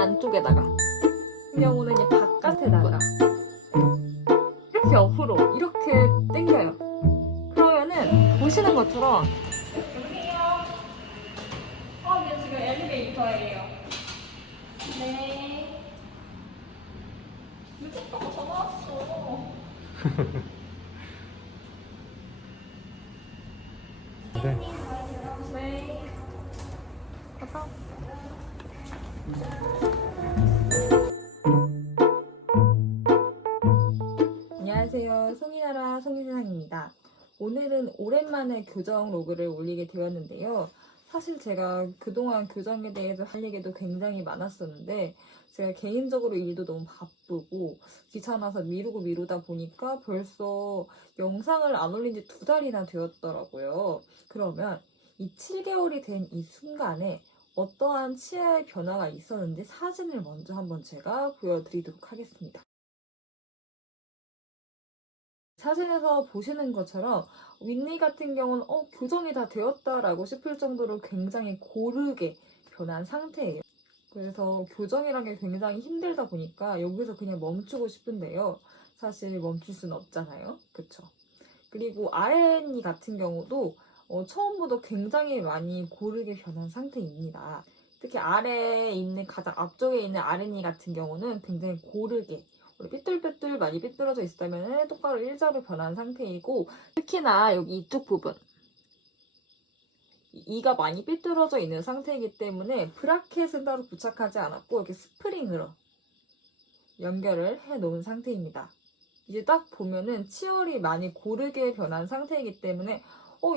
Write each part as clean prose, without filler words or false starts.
안쪽에다가, 이 경우는 이제 바깥에다가 이렇게 옆으로 이렇게 당겨요. 그러면은 보시는 것처럼 여보세요? 네, 지금 엘리베이터예요. 네. 늦었다고 전화 왔어. 네. 네. 가자. 안녕하세요. 송이나라 송이세상입니다. 오늘은 오랜만에 교정 로그를 올리게 되었는데요. 사실 제가 그동안 교정에 대해서 할 얘기도 굉장히 많았었는데 제가 개인적으로 일도 너무 바쁘고 귀찮아서 미루다 보니까 벌써 영상을 안 올린 지 2달이나 되었더라고요. 그러면 이 7개월이 된 이 순간에 어떠한 치아의 변화가 있었는지 사진을 먼저 한번 제가 보여드리도록 하겠습니다. 사진에서 보시는 것처럼 윗니 같은 경우는 교정이 다 되었다라고 싶을 정도로 굉장히 고르게 변한 상태예요. 그래서 교정이란 게 굉장히 힘들다 보니까 여기서 그냥 멈추고 싶은데요. 사실 멈출 수는 없잖아요. 그쵸? 그리고 아랫니 같은 경우도 처음보다 굉장히 많이 고르게 변한 상태입니다. 특히 아래에 있는 가장 앞쪽에 있는 아랫니 같은 경우는 굉장히 고르게 삐뚤빼뚤 많이 삐뚤어져 있다면 똑바로 일자로 변한 상태이고 특히나 여기 이쪽 부분 이가 많이 삐뚤어져 있는 상태이기 때문에 브라켓은 따로 부착하지 않았고 이렇게 스프링으로 연결을 해 놓은 상태입니다. 이제 딱 보면은 치열이 많이 고르게 변한 상태이기 때문에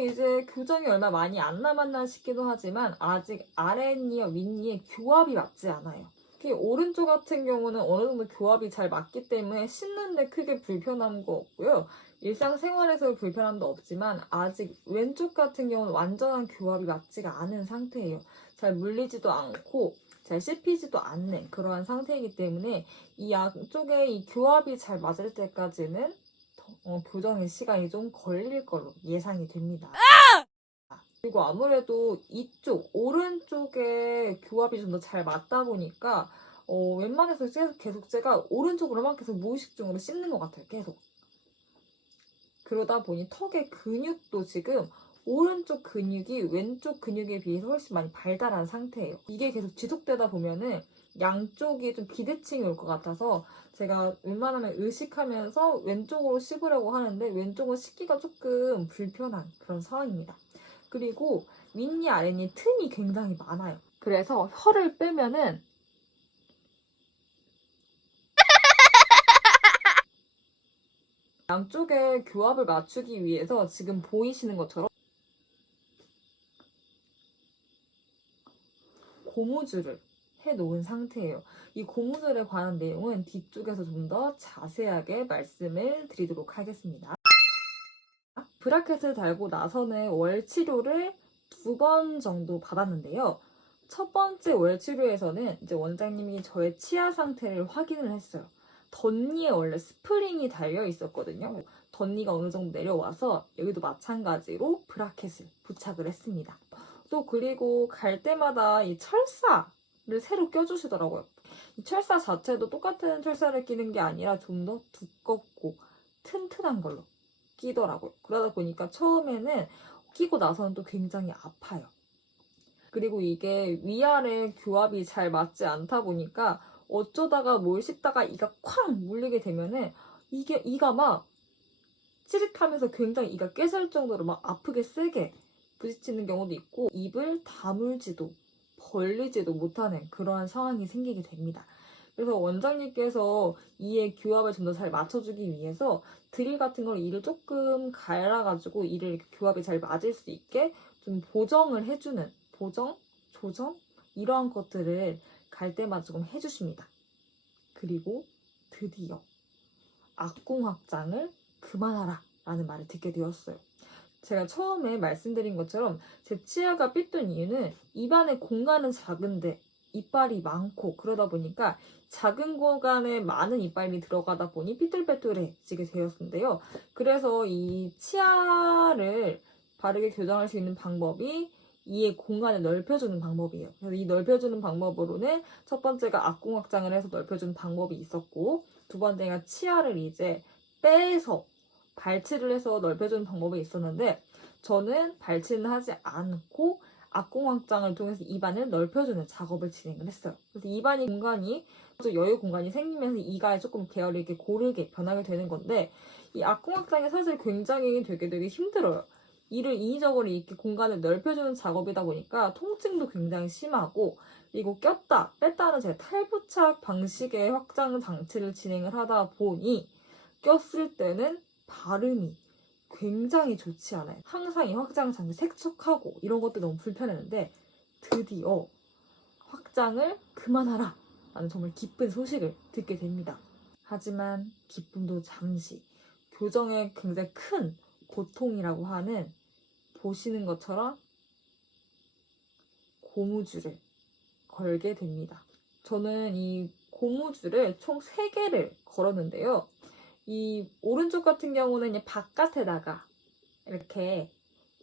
이제 교정이 얼마 많이 안 남았나 싶기도 하지만 아직 아랫니와 윗니의 교합이 맞지 않아요. 특히 오른쪽 같은 경우는 어느 정도 교합이 잘 맞기 때문에 씹는데 크게 불편한 거 없고요. 일상생활에서의 불편함도 없지만 아직 왼쪽 같은 경우는 완전한 교합이 맞지가 않은 상태예요. 잘 물리지도 않고 잘 씹히지도 않는 그러한 상태이기 때문에 이 양쪽의 이 교합이 잘 맞을 때까지는 교정의 시간이 좀 걸릴 걸로 예상이 됩니다. 그리고 아무래도 이쪽 오른쪽에 교합이 좀 더 잘 맞다 보니까 웬만해서 계속 제가 오른쪽으로만 계속 무의식적으로 씹는 것 같아요. 계속. 그러다 보니 턱의 근육도 지금 오른쪽 근육이 왼쪽 근육에 비해서 훨씬 많이 발달한 상태예요. 이게 계속 지속되다 보면은 양쪽이 좀 비대칭이 올 것 같아서 제가 웬만하면 의식하면서 왼쪽으로 씹으려고 하는데 왼쪽은 씹기가 조금 불편한 그런 상황입니다. 그리고 윗니 아랫니 틈이 굉장히 많아요. 그래서 혀를 빼면은 양쪽의 교합을 맞추기 위해서 지금 보이시는 것처럼 고무줄을 해놓은 상태예요. 이 고무줄에 관한 내용은 뒤쪽에서 좀 더 자세하게 말씀을 드리도록 하겠습니다. 브라켓을 달고 나서는 월 치료를 2번 정도 받았는데요. 첫 번째 월 치료에서는 이제 원장님이 저의 치아 상태를 확인을 했어요. 덧니에 원래 스프링이 달려 있었거든요. 덧니가 어느 정도 내려와서 여기도 마찬가지로 브라켓을 부착을 했습니다. 또 그리고 갈 때마다 이 철사를 새로 껴주시더라고요. 이 철사 자체도 똑같은 철사를 끼는 게 아니라 좀 더 두껍고 튼튼한 걸로 끼더라고요. 그러다 보니까 처음에는 끼고 나서는 또 굉장히 아파요. 그리고 이게 위아래 교합이 잘 맞지 않다 보니까 어쩌다가 뭘 씹다가 이가 쾅 물리게 되면은 이가 막 찌릿하면서 굉장히 이가 깨질 정도로 막 아프게 세게 부딪히는 경우도 있고 입을 다물지도 벌리지도 못하는 그러한 상황이 생기게 됩니다. 그래서 원장님께서 이의 교합을 좀 더 잘 맞춰주기 위해서 드릴 같은 걸 이를 조금 갈아가지고 이를 이렇게 교합이 잘 맞을 수 있게 좀 보정을 해주는 보정, 조정 이러한 것들을 갈 때마다 조금 해주십니다. 그리고 드디어 악궁 확장을 그만하라 라는 말을 듣게 되었어요. 제가 처음에 말씀드린 것처럼 제 치아가 삐뚤 이유는 입안의 공간은 작은데 이빨이 많고 그러다 보니까 작은 공간에 많은 이빨이 들어가다 보니 삐뚤빼뚤해지게 되었는데요. 그래서 이 치아를 바르게 교정할 수 있는 방법이 이의 공간을 넓혀주는 방법이에요. 그래서 이 넓혀주는 방법으로는 첫 번째가 악공 확장을 해서 넓혀주는 방법이 있었고, 두 번째가 치아를 이제 빼서 발치를 해서 넓혀주는 방법이 있었는데, 저는 발치는 하지 않고 악공 확장을 통해서 입안을 넓혀주는 작업을 진행을 했어요. 그래서 입안이 공간이 여유 공간이 생기면서 이가 조금 계열이 이렇게 고르게 변하게 되는 건데, 이 악공 확장이 사실 굉장히 되게 힘들어요. 이를 인위적으로 이렇게 공간을 넓혀주는 작업이다 보니까 통증도 굉장히 심하고, 그리고 꼈다 뺐다 하는 제 탈부착 방식의 확장 장치를 진행을 하다 보니 꼈을 때는 발음이 굉장히 좋지 않아요. 항상 이 확장 장치 색촉하고 이런 것도 너무 불편했는데, 드디어 확장을 그만하라 라는 정말 기쁜 소식을 듣게 됩니다. 하지만 기쁨도 잠시, 교정의 굉장히 큰 고통이라고 하는, 보시는 것처럼 고무줄을 걸게 됩니다. 저는 이 고무줄을 총 3개를 걸었는데요. 이 오른쪽 같은 경우는 바깥에다가 이렇게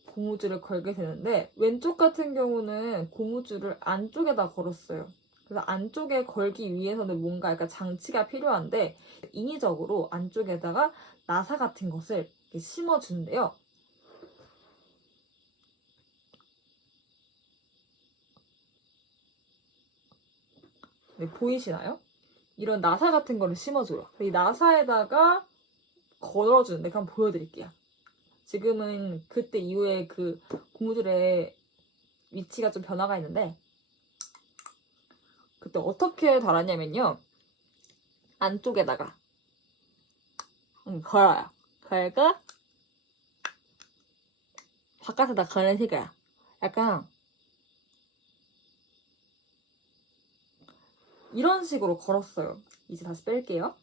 고무줄을 걸게 되는데, 왼쪽 같은 경우는 고무줄을 안쪽에다 걸었어요. 그래서 안쪽에 걸기 위해서는 뭔가 약간 장치가 필요한데, 인위적으로 안쪽에다가 나사 같은 것을 심어주는데요. 네, 보이시나요? 이런 나사 같은 거를 심어줘요. 이 나사에다가 걸어주는데, 그럼 보여드릴게요. 지금은 그때 이후에 그 고무줄의 위치가 좀 변화가 있는데, 그때 어떻게 달았냐면요. 안쪽에다가 걸어요. 걸고 바깥에다 거는 식이야. 약간 이런 식으로 걸었어요. 이제 다시 뺄게요.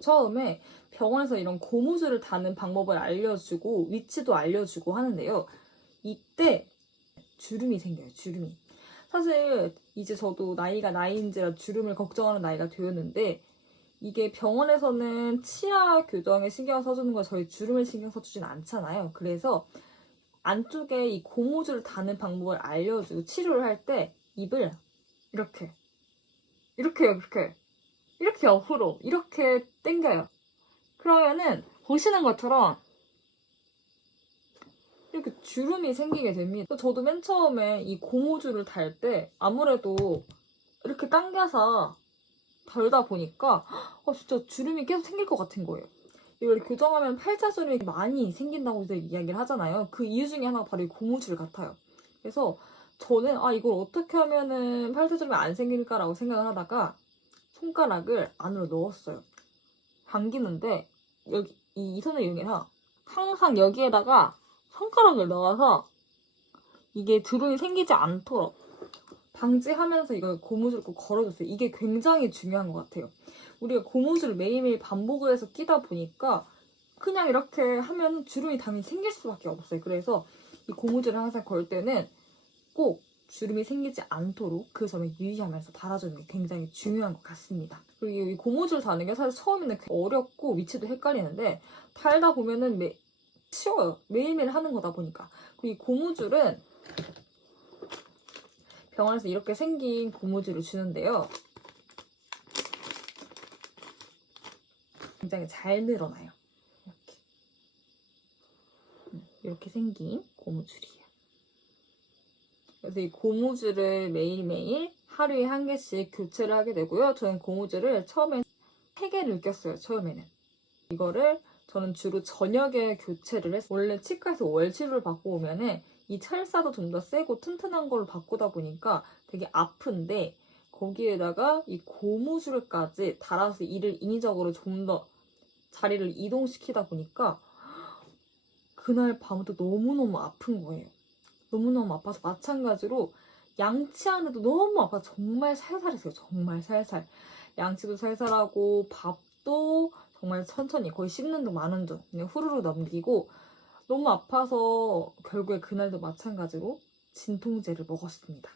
처음에 병원에서 이런 고무줄을 다는 방법을 알려주고 위치도 알려주고 하는데요. 이때 주름이 생겨요. 주름이. 사실 이제 저도 나이가 나이인지라 주름을 걱정하는 나이가 되었는데, 이게 병원에서는 치아 교정에 신경을 써주는 걸 저희 주름을 신경 써주진 않잖아요. 그래서 안쪽에 이 고무줄을 다는 방법을 알려주고 치료를 할 때 입을 이렇게 옆으로 이렇게 당겨요. 그러면은 보시는 것처럼 이렇게 주름이 생기게 됩니다. 저도 맨 처음에 이 고무줄을 달 때 아무래도 이렇게 당겨서 달다 보니까 진짜 주름이 계속 생길 것 같은 거예요. 이걸 교정하면 팔자주름이 많이 생긴다고 이야기를 하잖아요. 그 이유 중에 하나가 바로 이 고무줄 같아요. 그래서 저는 이걸 어떻게 하면은 팔자주름이 안 생길까라고 생각을 하다가 손가락을 안으로 넣었어요. 당기는데 여기 이 손을 이용해서 항상 여기에다가 손가락을 넣어서 이게 주름이 생기지 않도록 방지하면서 이걸 고무줄을 꼭 걸어줬어요. 이게 굉장히 중요한 것 같아요. 우리가 고무줄을 매일매일 반복을 해서 끼다 보니까 그냥 이렇게 하면 주름이 당연히 생길 수밖에 없어요. 그래서 이 고무줄을 항상 걸 때는 꼭 주름이 생기지 않도록 그 점을 유의하면서 달아주는 게 굉장히 중요한 것 같습니다. 그리고 이 고무줄 다는 게 사실 처음에는 어렵고 위치도 헷갈리는데, 달다 보면은 쉬워요. 매일매일 하는 거다 보니까. 그리고 이 고무줄은 병원에서 이렇게 생긴 고무줄을 주는데요. 굉장히 잘 늘어나요. 이렇게 생긴 고무줄이에요. 그래서 이 고무줄을 매일매일 하루에 1개씩 교체를 하게 되고요. 저는 고무줄을 처음에 3개를 꼈어요. 처음에는. 이거를 저는 주로 저녁에 교체를 했어요. 원래 치과에서 월치료를 받고 오면은 이 철사도 좀 더 세고 튼튼한 걸로 바꾸다 보니까 되게 아픈데, 거기에다가 이 고무줄까지 달아서 이를 인위적으로 좀 더 자리를 이동시키다 보니까 그날 밤부터 너무너무 아픈 거예요. 너무너무 아파서 마찬가지로 양치 하는데도 너무 아파. 정말 살살했어요. 정말 살살. 양치도 살살하고 밥도 정말 천천히, 거의 씹는 둥 마는 둥 그냥 후루룩 넘기고, 너무 아파서 결국에 그날도 마찬가지로 진통제를 먹었습니다.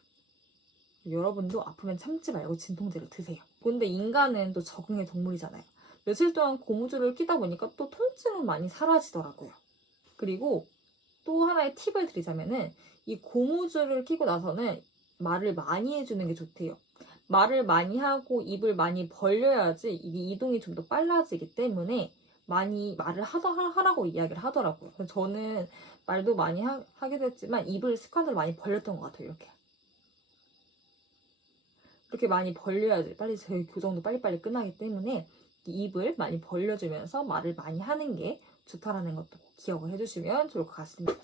여러분도 아프면 참지 말고 진통제를 드세요. 근데 인간은 또 적응의 동물이잖아요. 며칠 동안 고무줄을 끼다 보니까 또 통증은 많이 사라지더라고요. 그리고 또 하나의 팁을 드리자면은 이 고무줄을 끼고 나서는 말을 많이 해주는 게 좋대요. 말을 많이 하고 입을 많이 벌려야지 이게 이동이 좀 더 빨라지기 때문에 많이 말을 하라고 이야기를 하더라고요. 그래서 저는 말도 많이 하게 됐지만 입을 습관으로 많이 벌렸던 것 같아요. 이렇게 많이 벌려야지 빨리 제 교정도 빨리빨리 끝나기 때문에 입을 많이 벌려주면서 말을 많이 하는 게 좋다라는 것도 기억을 해주시면 좋을 것 같습니다.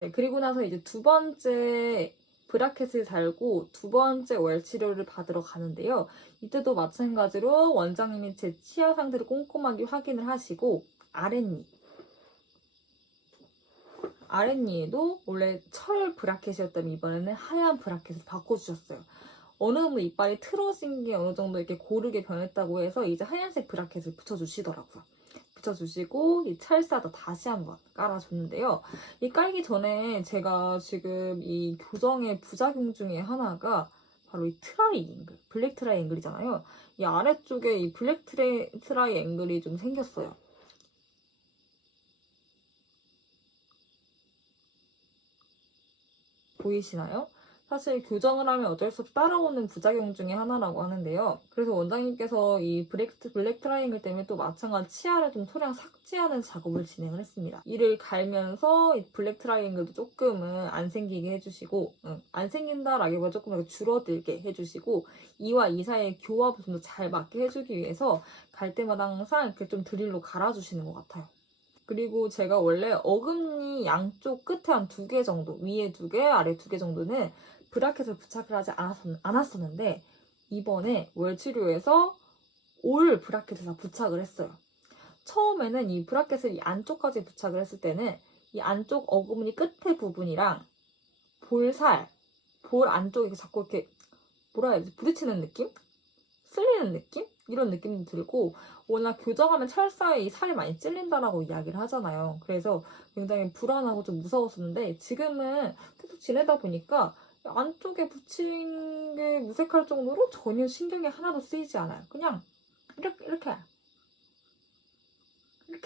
네, 그리고 나서 이제 두 번째 브라켓을 달고 두 번째 월 치료를 받으러 가는데요. 이때도 마찬가지로 원장님이 제 치아 상태를 꼼꼼하게 확인을 하시고 아랫니에도 원래 철 브라켓이었다면 이번에는 하얀 브라켓을 바꿔주셨어요. 어느 정도 이빨이 틀어진 게 어느 정도 이렇게 고르게 변했다고 해서 이제 하얀색 브라켓을 붙여주시더라고요. 붙여주시고 이 찰사도 다시 한번 깔아줬는데요. 이 깔기 전에 제가 지금 이 교정의 부작용 중에 하나가 바로 이 트라이앵글, 블랙 트라이앵글이잖아요. 이 아래쪽에 이 블랙 트라이앵글이 좀 생겼어요. 보이시나요? 사실 교정을 하면 어쩔 수 없이 따라오는 부작용 중에 하나라고 하는데요. 그래서 원장님께서 이 블랙 트라이앵글 때문에 또 마찬가지 치아를 좀 소량 삭제하는 작업을 진행을 했습니다. 이를 갈면서 이 블랙 트라이앵글도 조금은 안 생기게 해주시고, 안 생긴다라기보다 조금 줄어들게 해주시고, 이와 이 사이의 교합을 좀 더 잘 맞게 해주기 위해서 갈 때마다 항상 이렇게 좀 드릴로 갈아주시는 것 같아요. 그리고 제가 원래 어금니 양쪽 끝에 한 2개 정도, 위에 2개, 아래 2개 정도는 브라켓을 부착을 하지 않았었는데 이번에 월치료에서 올 브라켓을 다 부착을 했어요. 처음에는 이 브라켓을 이 안쪽까지 부착을 했을 때는 이 안쪽 어금니 끝에 부분이랑 볼 안쪽에 자꾸 이렇게 뭐라 해야 되지? 부딪히는 느낌? 쓸리는 느낌? 이런 느낌도 들고 워낙 교정하면 철사에 이 살이 많이 찔린다라고 이야기를 하잖아요. 그래서 굉장히 불안하고 좀 무서웠었는데 지금은 계속 지내다 보니까 안쪽에 붙인 게 무색할 정도로 전혀 신경이 하나도 쓰이지 않아요. 그냥 이렇게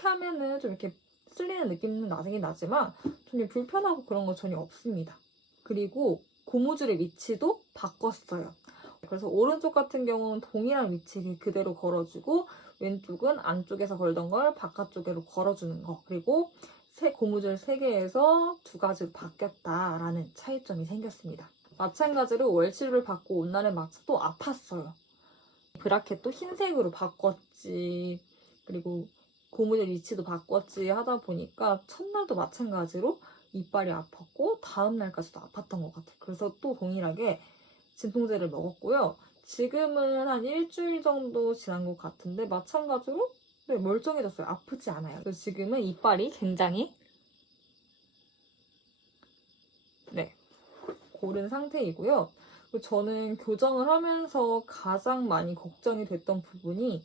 하면은 좀 이렇게 쓸리는 느낌은 나긴 나지만 전혀 불편하고 그런 거 전혀 없습니다. 그리고 고무줄의 위치도 바꿨어요. 그래서 오른쪽 같은 경우는 동일한 위치 그대로 걸어주고 왼쪽은 안쪽에서 걸던 걸 바깥쪽으로 걸어주는 거. 그리고 고무줄 3개에서 2가지로 바뀌었다라는 차이점이 생겼습니다. 마찬가지로 월치료를 받고 온 날에 맞춰 또 아팠어요. 브라켓도 흰색으로 바꿨지. 그리고 고무줄 위치도 바꿨지 하다 보니까 첫날도 마찬가지로 이빨이 아팠고 다음날까지도 아팠던 것 같아요. 그래서 또 동일하게 진통제를 먹었고요. 지금은 한 일주일 정도 지난 것 같은데 마찬가지로 네, 멀쩡해졌어요. 아프지 않아요. 그래서 지금은 이빨이 굉장히 고른 상태이고요. 저는 교정을 하면서 가장 많이 걱정이 됐던 부분이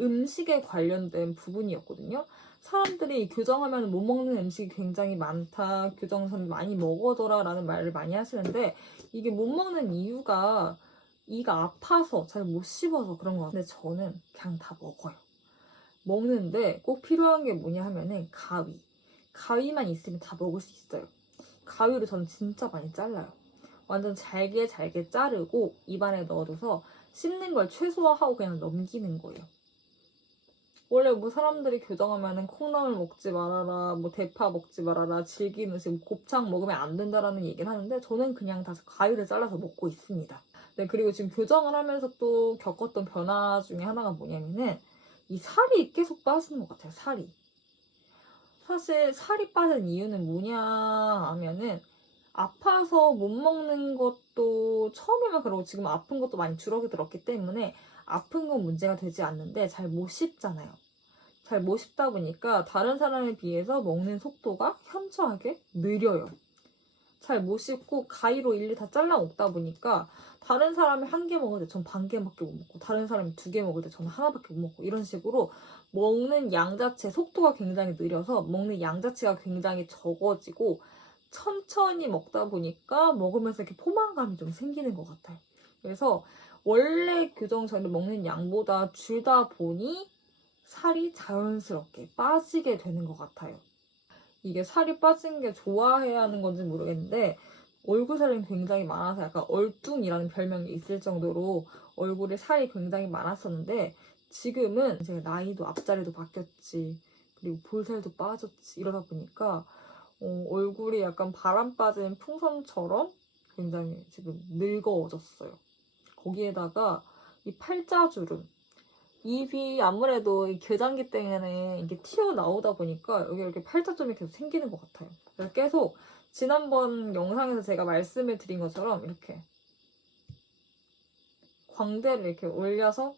음식에 관련된 부분이었거든요. 사람들이 교정하면 못 먹는 음식이 굉장히 많다, 교정 전 많이 먹어둬라 라는 말을 많이 하시는데 이게 못 먹는 이유가 이가 아파서 잘 못 씹어서 그런 것 같아요. 근데 저는 그냥 다 먹어요. 먹는데 꼭 필요한 게 뭐냐 하면은 가위만 있으면 다 먹을 수 있어요. 가위로 저는 진짜 많이 잘라요. 완전 잘게 자르고 입안에 넣어줘서 씹는 걸 최소화하고 그냥 넘기는 거예요. 원래 뭐 사람들이 교정하면은 콩나물 먹지 말아라, 뭐 대파 먹지 말아라, 질긴 음식, 곱창 먹으면 안 된다라는 얘기를 하는데 저는 그냥 다 가위를 잘라서 먹고 있습니다. 네, 그리고 지금 교정을 하면서 또 겪었던 변화 중에 하나가 뭐냐면은 이 살이 계속 빠지는 것 같아요, 살이. 사실 살이 빠진 이유는 뭐냐 하면은 아파서 못 먹는 것도 처음에만 그러고 지금 아픈 것도 많이 줄어들었기 때문에 아픈 건 문제가 되지 않는데 잘 못 씹잖아요. 잘 못 씹다 보니까 다른 사람에 비해서 먹는 속도가 현저하게 느려요. 잘 못 씹고 가위로 일일이 다 잘라 먹다 보니까 다른 사람이 1개 먹을 때 전 반 개밖에 못 먹고 다른 사람이 2개 먹을 때 저는 하나밖에 못 먹고 이런 식으로 먹는 양 자체 속도가 굉장히 느려서 먹는 양 자체가 굉장히 적어지고 천천히 먹다 보니까 먹으면서 이렇게 포만감이 좀 생기는 것 같아요. 그래서 원래 교정 전에 먹는 양보다 줄다 보니 살이 자연스럽게 빠지게 되는 것 같아요. 이게 살이 빠진 게 좋아해야 하는 건지 모르겠는데 얼굴 살이 굉장히 많아서 약간 얼뚱이라는 별명이 있을 정도로 얼굴에 살이 굉장히 많았었는데 지금은 제가 나이도 앞자리도 바뀌었지, 그리고 볼살도 빠졌지, 이러다 보니까 얼굴이 약간 바람 빠진 풍선처럼 굉장히 지금 늙어졌어요. 거기에다가 이 팔자주름, 입이 아무래도 이 교장기 때문에 이게 튀어나오다 보니까 여기 이렇게 팔자점이 계속 생기는 것 같아요. 그래서 계속 지난번 영상에서 제가 말씀을 드린 것처럼 이렇게 광대를 이렇게 올려서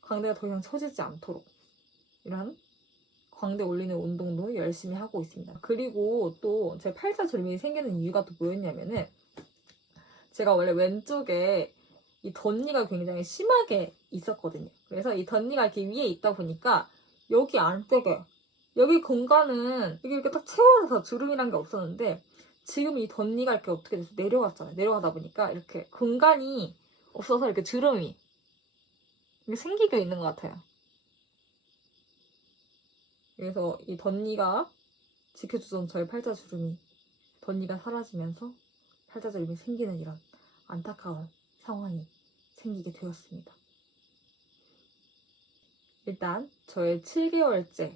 광대가 더 이상 처지지 않도록 이런 광대 올리는 운동도 열심히 하고 있습니다. 그리고 또 제 팔자주름이 생기는 이유가 또 뭐였냐면은 제가 원래 왼쪽에 이 덧니가 굉장히 심하게 있었거든요. 그래서 이 덧니가 이렇게 위에 있다 보니까 여기 안쪽에 여기 공간은 이게 이렇게 딱 채워져서 주름이란 게 없었는데 지금 이 덧니가 이렇게 어떻게 돼서 내려갔잖아요. 내려가다 보니까 이렇게 공간이 없어서 이렇게 주름이 이렇게 생기게 있는 것 같아요. 그래서 이 덧니가 지켜주던 저의 팔자주름이 덧니가 사라지면서 팔자주름이 생기는 이런 안타까운 상황이 생기게 되었습니다. 일단 저의 7개월째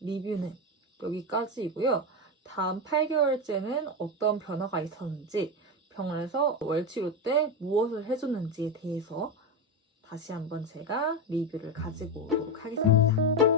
리뷰는 여기까지이고요. 다음 8개월째는 어떤 변화가 있었는지, 병원에서 월치료 때 무엇을 해줬는지에 대해서 다시 한번 제가 리뷰를 가지고 오도록 하겠습니다.